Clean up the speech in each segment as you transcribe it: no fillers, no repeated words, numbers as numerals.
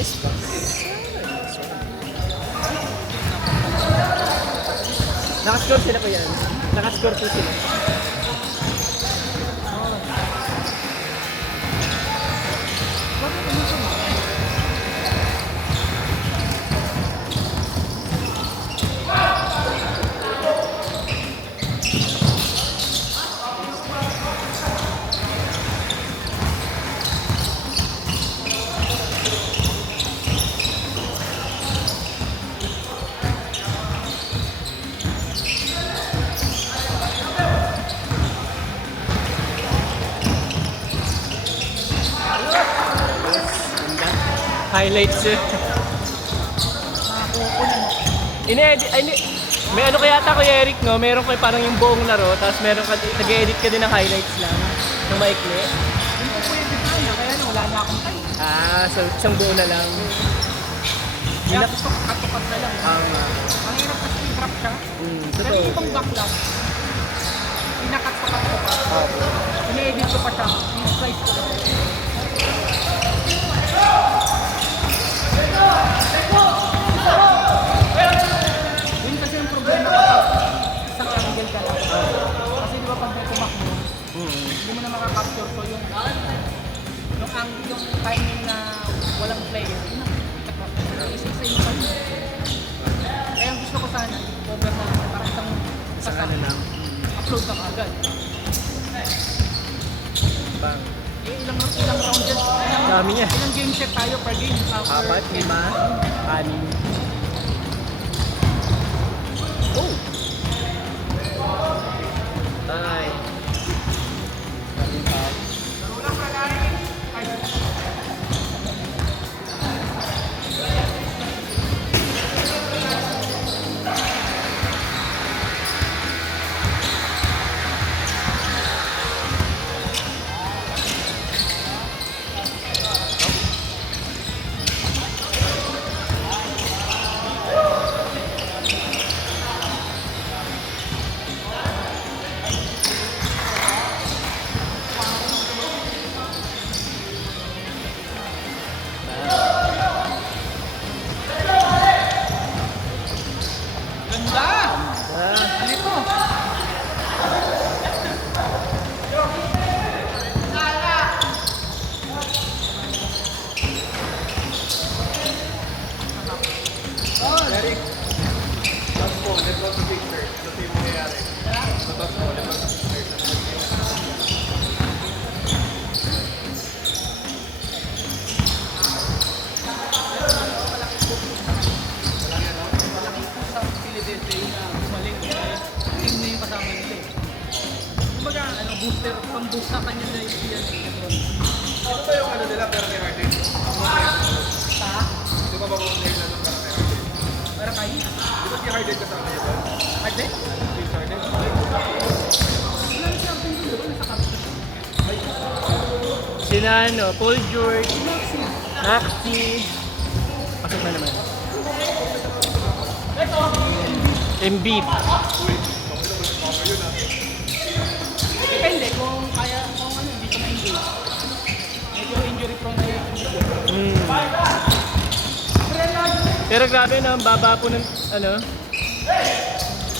Ice box. Nakascore sila po yan. Nakascore po sila. Highlights eh. Ini-edit, ay, may ano kaya ata Kuya Eric, no? Meron kayo parang yung buong laro, tapos meron ka, nag-edit ka din ng highlights lang, ng maikli. Hindi ko pwede tayo, kaya wala na akong time. Ah, so isang buo na lang. Kaya gusto ko katukat na lang. Ang hirap kasi i-drop siya. Pero Totoo. yung ibang backlog, pinakat-pakat ko pa. Ine-edit ko pa siya, in-slice ko pa. Yun kasi yung problema kapag isang angle ka lang. Kasi di ba pag may tumakbo, hindi mo na makakapture ko yung timing na walang player. Yun ang isa-isa yung time. Kaya ang gusto ko sana, cover na lang para isang Ano lang. upload na agad. Bang. Ilang round dyan? Dami niya. Ilang game set tayo per game? 4, 5, 6. Oh! Ay. Ganda! Ah. Ano ito? Eric, tapos po, network to picture. Ito yung mangyayari. Tapos po, network to picture. Malaki po sa Philadelphia na gumaling. Team na yung kasama nila eh. Kumbaga, booster, pang-boost sa kanya na yung yan. Ano ba yung ano nila, pero kay Harden? Sa? Di ba mag-player na nung para kay Harden? Para kayo? Di ba si Harden kasama niya doon? Harden? James Harden? Wala na siya Harden doon. Nasa captain. Sina ano, Paul George, Maxi. Pasok na naman. Embiid. Depende kung kaya, kung ano, hindi ko ma-engage. Medyo injury prone na yung Pero grabe na, ang baba po ng, ano,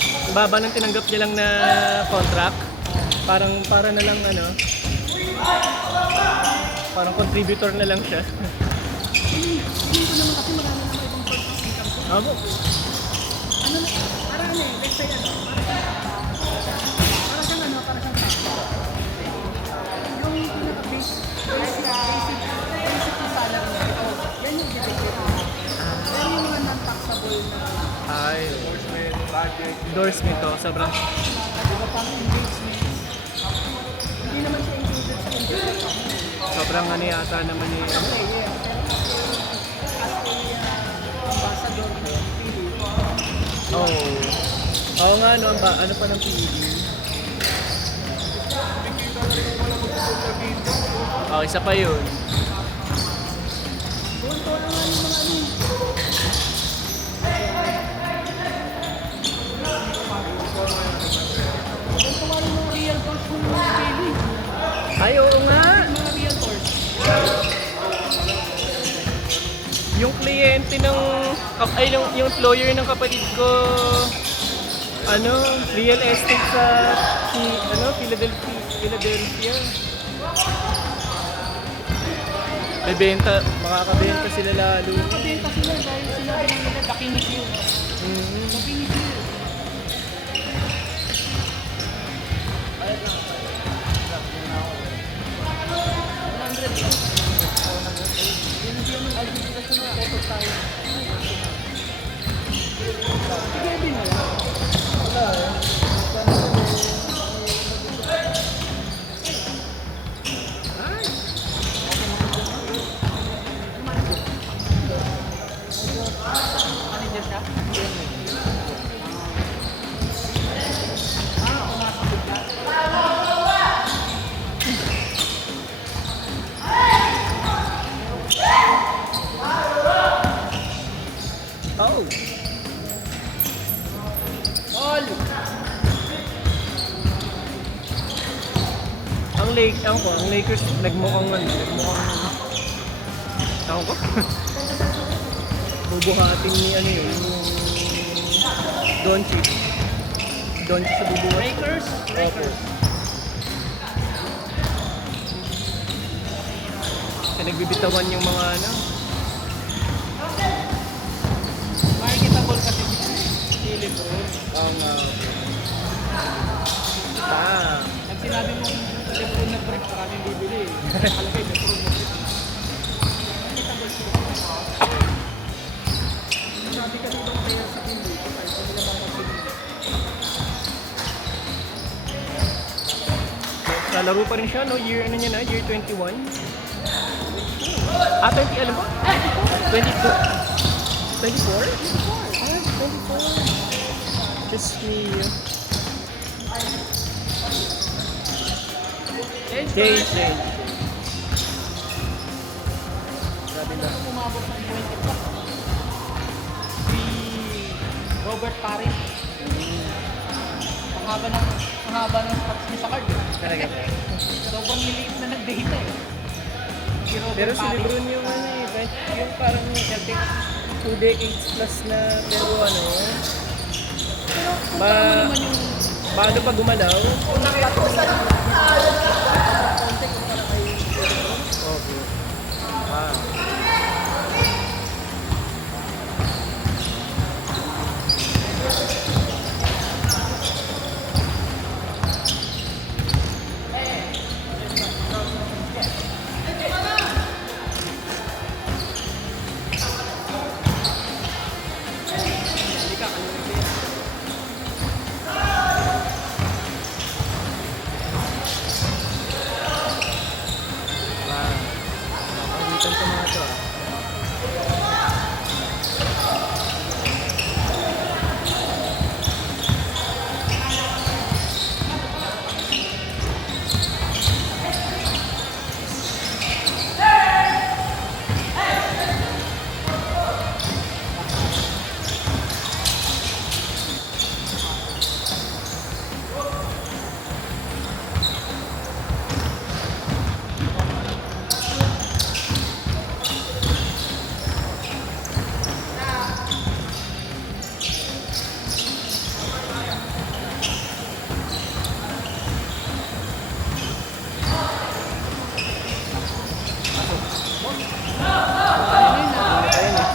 ang baba ng tinanggap niya lang na contract. Parang, para na lang, ano, parang contributor na lang siya. Tingin ko naman kasi marami naman ibang source of income ko. Ako, Ano na, para ano eh, let's say ano, para siyang yung pinaka-basic na salary niya, yan yung deducted. Yan yung mga non-taxable na, ay, Endorsement, budget. endorsement to, sobrang, di ba pang engagement, hindi naman siya included sa engagement. sobrang ano yata naman eh. Player, pero as a ambassador ng Pili, Oo. Oo nga, no, ano pa ng PED? Oh, isa pa yun. buwan-tuwa nga yung mga ano, buwan-tuwa yung mga realtors ng Pili. Ay, oo nga. Mga realtors. Yung kliyente ng, ay yung employer ng kapatid ko, ano, real estate sa, Philadelphia. Makakabenta sila lalo. Nakabenta sila dahil sinabi lang nila the king is you. Mhm. The king is you. Manager siya? Pumasok bigla. Oh. All! Ang Lakers nagmukhang tawag ko. Bubuhatin ni ano yun, yung Doncic sa bubuhat. Breakers? Opo. Kasi nagbibitawan yung mga ano. Marketable kasi si Lebron. Ang Pag sinabi mo Lebron na brick, maraming bibili. Nakalagay Lebron na brick. Marketable siya. Sabi kasi ibang player sa team dito, kahit hindi nila mapapagod. Lalaro pa rin siya, no? Year 21. 20, alam mo? 22. 24? 24. Just me. Change. Grabe na. Umabot ng 20 pa. Si Robert Parrish. Ang haba ng stats niya sa card. Talaga. Sobrang liliit na nag-data eh. Si Robert Pero si Parrish. Lebron yung yung parang Celtics 2 decades plus na pero ano, Kumpara mo naman yung paano pa gumalaw? Okay. Wow. Panggitan ko mga ito Ayun eh.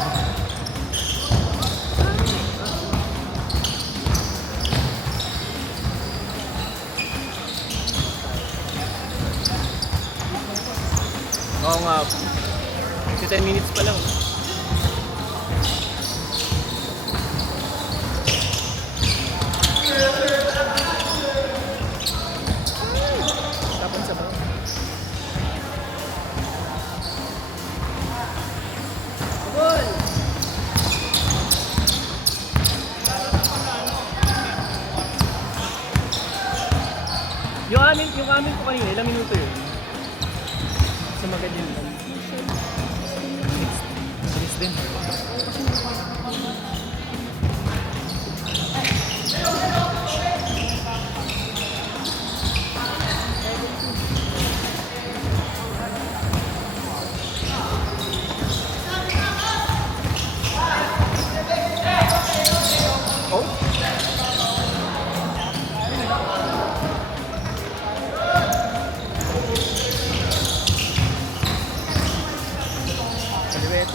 Oo nga. 10 minutes pa lang. Tapon sa ba? Gol! Yung amin ko kanina, ilang minuto yun? Sa Magallanes lang. Bilis din.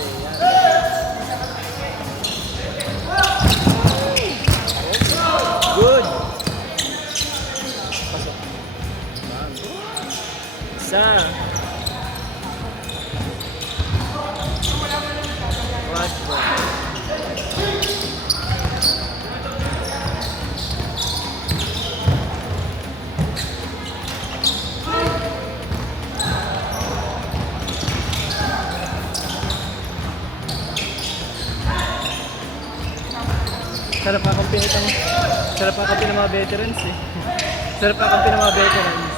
Duterte. Yan. Good. Pasok. Yan. Isa. Quatro. Sarap akampin ng mga veterans eh. Sarap akampin ng mga veterans.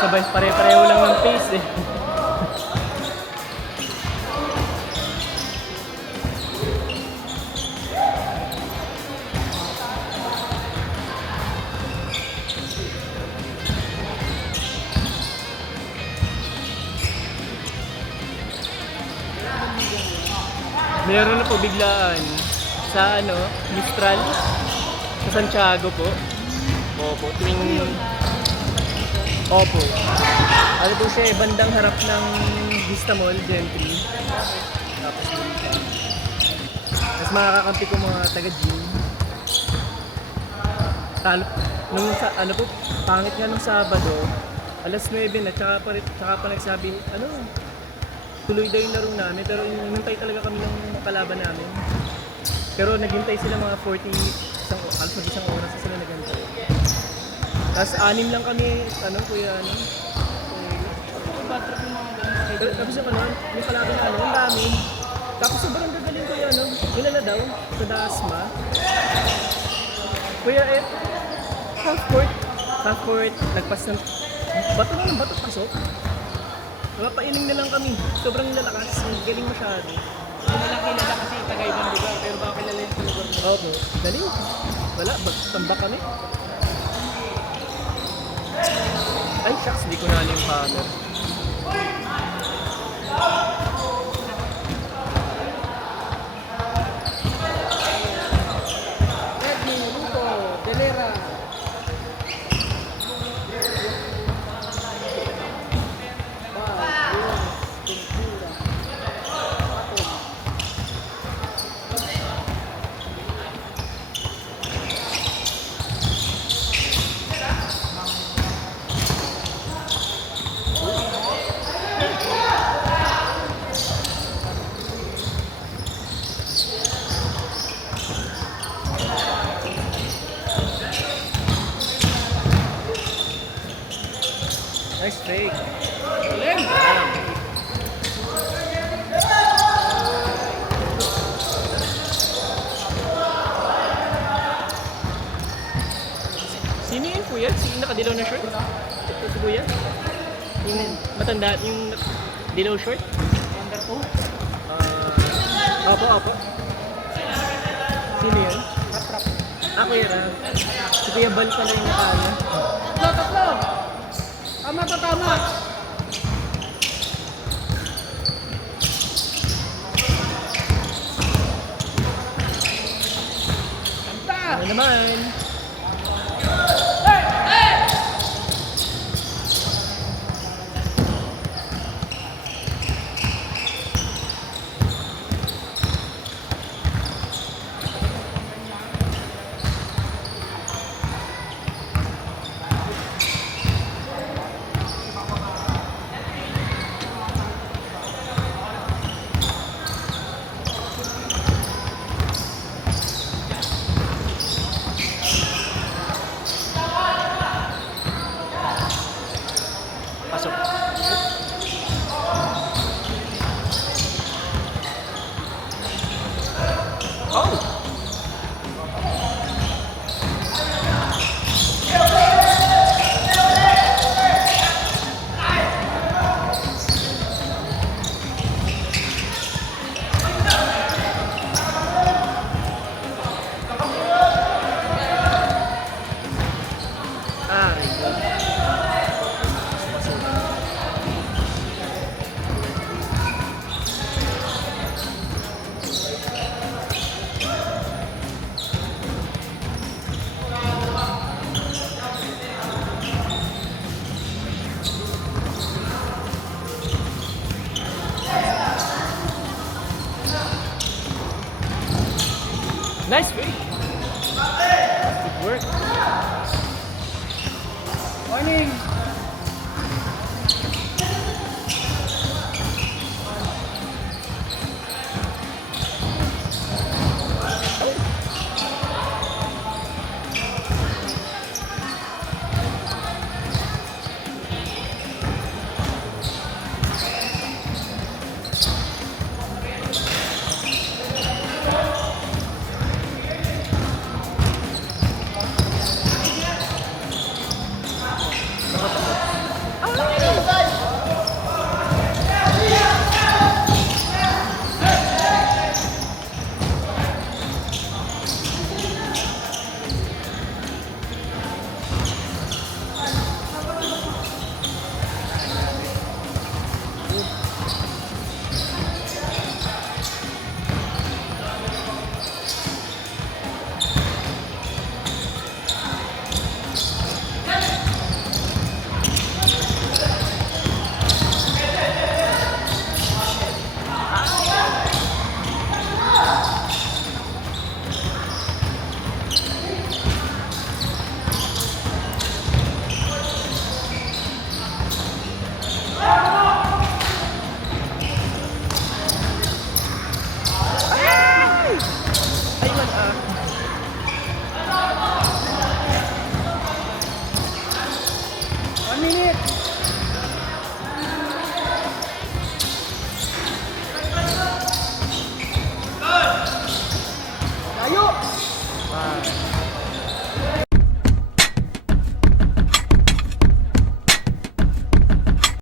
Sabay, pare-pareho lang ng pace eh. Meron na po biglaan sa Mistral sa Santiago po. Opo, tuwing Opo. Ano po siya, bandang harap ng Vista Mall, Gentry. Tapos makakakampi ko mga taga-gym. Talo, nung sa, pangit nga nung Sabado, alas 9 na, tsaka pa nagsabi, tuloy daw yung laro namin, pero inintay talaga kami ng kalaban namin. Pero naghintay sila mga 40, isang oras na sila naghintay. Tapos 6 lang kami, kuya, Bad trip yung mga ganun. Tapos yung kalaban na ang dami. Tapos sobrang gagaling kuya, ilala daw, sa Dasma. Kuya, half court, nagpas ng bato pasok. Napailing na lang kami. Sobrang lalakas. Ang galing masyado. Hindi na lang kilala kasi taga-ibang lugar, pero baka kilala yung lugar mo. Opo. Galing. Wala. Tambak kami. Ay, shucks. Hindi ko na yung hammer. Edwin, Luto, Delera. Nice fake. Galing! Sino yun kuya? Sino nakadilaw na short? Ito si kuya? Yung matanda, yung dilaw short? Under 2. Opo. Sino yun? Rap-rap. Kuya Ram. Si Kuya Bal pala yung nakaya. Tatlo! Tama. Kanta! Ano naman? Nice way.